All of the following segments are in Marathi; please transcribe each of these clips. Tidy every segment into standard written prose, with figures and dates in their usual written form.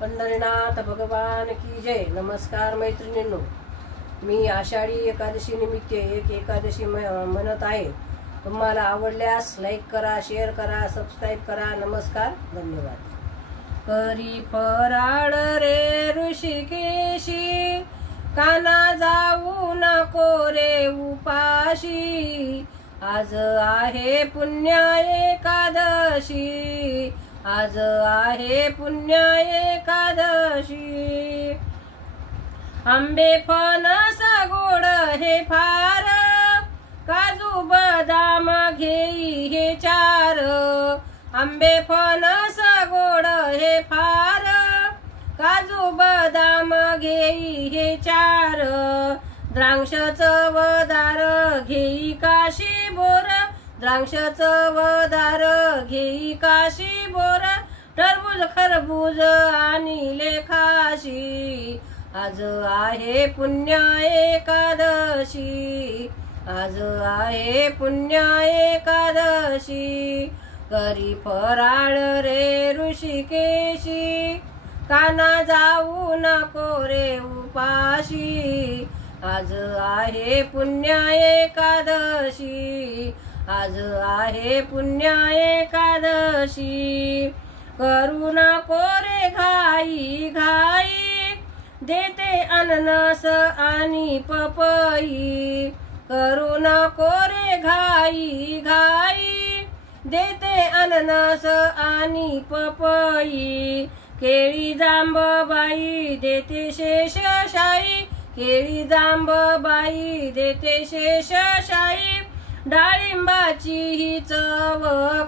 पंढरीनाथ भगवान की जय। नमस्कार मैत्रिणींनो, मी आषाढी एकादशी निमित्त एक एकादशी म्हणत आहे। तुम्हाला आवडल्यास लाईक करा, शेअर करा, सबस्क्राईब करा। नमस्कार, धन्यवाद। करी फराळ रे ऋषिकेशी, काना जाऊ नको रे उपाशी। आज आहे पुण्य एकादशी, आज आहे पुण्य एकादशी। आंबे फणस गोड हे फार, काजू बदाम घेई हे चार। आंबे फणस गोड हे फार, काजू बदाम घेई हे चार। द्राक्ष चवदार घेई काशी बोर, द्राक्ष चवदार घेई काशी बोर। टरबूज खरबूज आणि लेखाशी, आज आहे पुण्य एकादशी, आज आहे पुण्य एकादशी। करी फराळ रे ऋषिकेशी, काना जाऊ नको रे उपाशी। आज आहे पुण्य एकादशी, आज आहे पुण्य एकादशी। करू नको रे घाई घाई, देते अननस आणि पपई। करू नको रे घाई घाई, देते अननस आणि पपई। केळी जांबबाई देते शेषशाही, केळी जांबबाई देते शेषशाही। डाळिंबाची ही चव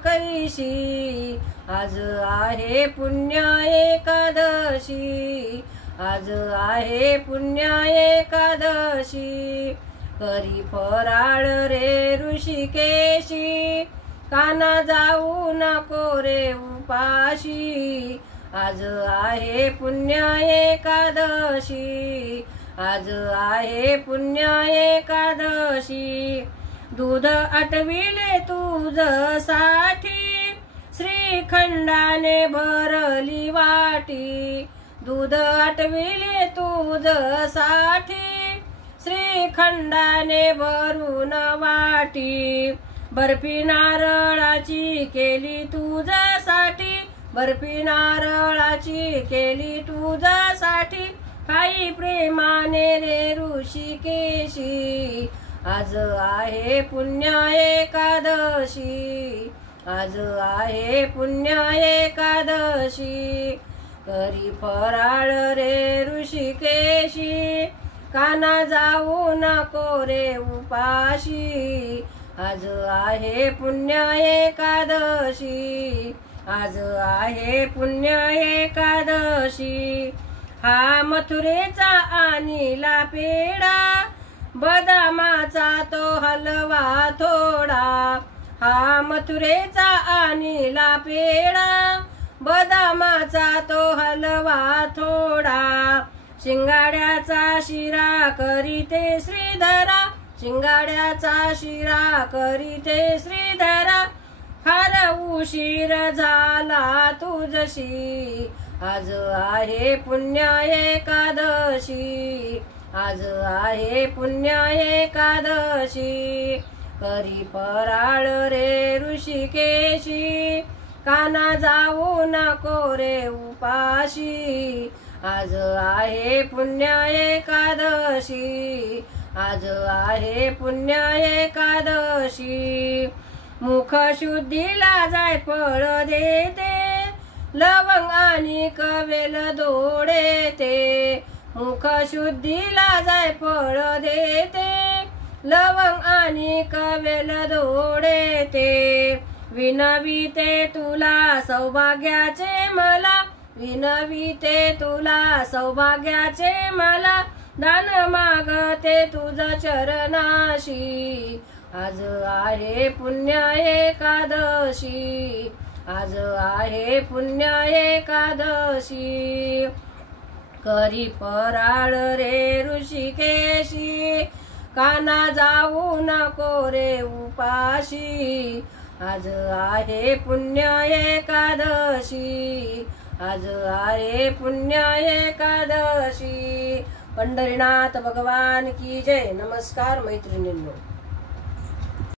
कैशी, आज आहे पुण्य एकादशी, आज आहे पुण्य एकादशी। करी फराळ रे ऋषिकेशी, काना जाऊ नको रे उपाशी। आज आहे पुण्य एकादशी, आज आहे पुण्य एकादशी। दूध आटविले तुझसाठी, श्रीखंडाने भरली वाटी। दूध आटविले तुझसाठी, श्रीखंडाने भरून वाटी। बर्फी नारळाची केली तुझ्यासाठी, बर्फी नारळाची केली तुझ्यासाठी। खाई प्रेमाने रे ऋषिकेशी, आज आहे पुण्य एकादशी, आज आहे पुण्य एकादशी। करी फराळ रे ऋषिकेशी, काना जाऊ नको रे उपाशी। आज आहे पुण्य एकादशी, आज आहे पुण्य एकादशी। हा मथुरेचा आणिला पेढा, बदामाचा तो हलवा थोडा। हा मथुरेचा आणिला पेढा, बदामाचा तो हलवा थोडा। शिंगाड्याचा शिरा करीते श्रीधरा, शिंगाड्याचा शिरा करीते श्रीधरा। फार उशीर झाला तुझशी, आज आहे पुण्य एकादशी, आज आहे पुण्य एकादशी। करी फराळ रे ऋषिकेशी, काना जाऊ नको रे उपाशी। आज आहे पुण्य एकादशी, आज आहे पुण्य एकादशी। मुख शुद्धीला जायफळ देते, लवंग आणि कवेल दोडते। मुख शुद्धीला जायफळ देते, लवंग आणि कवेल दोडते। विनविते तुला सौभाग्याचे मला, विनविते तुला सौभाग्याचे मला। दान मागते तुझ चरणाशी, आज आहे पुण्य एकादशी, आज आहे पुण्य एकादशी। करी फराळ रे ऋषिकेशी, काना जाऊ नको रे उपाशी। आज आहे पुण्य एकादशी, आज आहे पुण्य एकादशी. पंढरीनाथ भगवान की जय. नमस्कार मैत्रिणींनो.